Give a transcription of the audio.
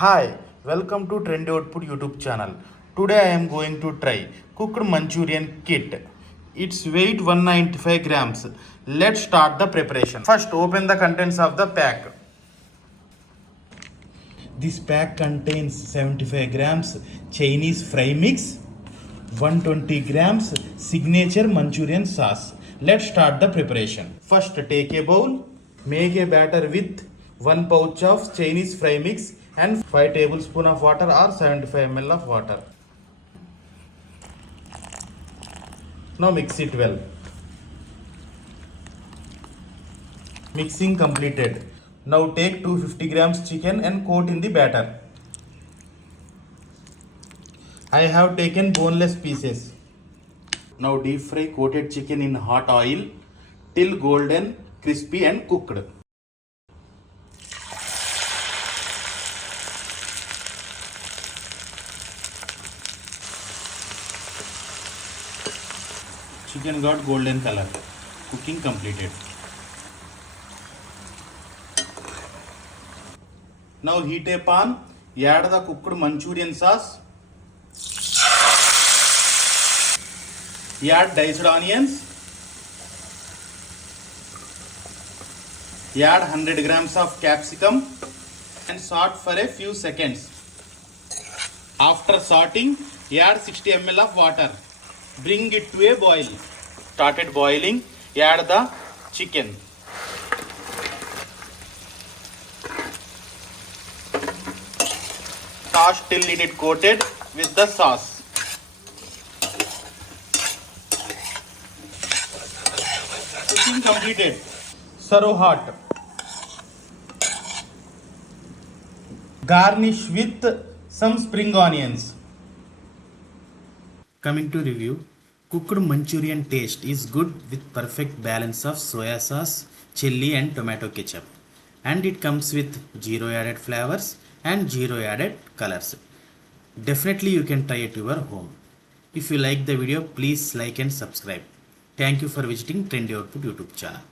Hi, welcome to Trendy Output YouTube channel. Today I am going to try Cooked Manchurian Kit. Its weight 195 grams. Let's start the preparation. First open the contents of the pack. This pack contains 75 grams Chinese fry mix, 120 grams signature Manchurian sauce. Let's start the preparation. First take a bowl, make a batter with 1 pouch of Chinese fry mix and 5 tablespoons of water or 75 ml of water. Now mix it well. Mixing completed. Now take 250 grams chicken and coat in the batter. I have taken boneless pieces. Now deep fry coated chicken in hot oil till golden, crispy and cooked. Chicken got golden color. Cooking completed. Now heat a pan, add the cooked Manchurian sauce, add diced onions, add 100 grams of capsicum and saute for a few seconds. After sauteing, add 60 ml of water. Bring it to a boil. Started boiling, add the chicken. Toss till it is coated with the sauce. Cooking completed. Serve hot. Garnish with some spring onions. Coming to review, cooked Manchurian taste is good with perfect balance of soya sauce, chili and tomato ketchup. And it comes with zero added flavors and zero added colors. Definitely you can try it at your home. If you like the video, please like and subscribe. Thank you for visiting Trendy Output YouTube channel.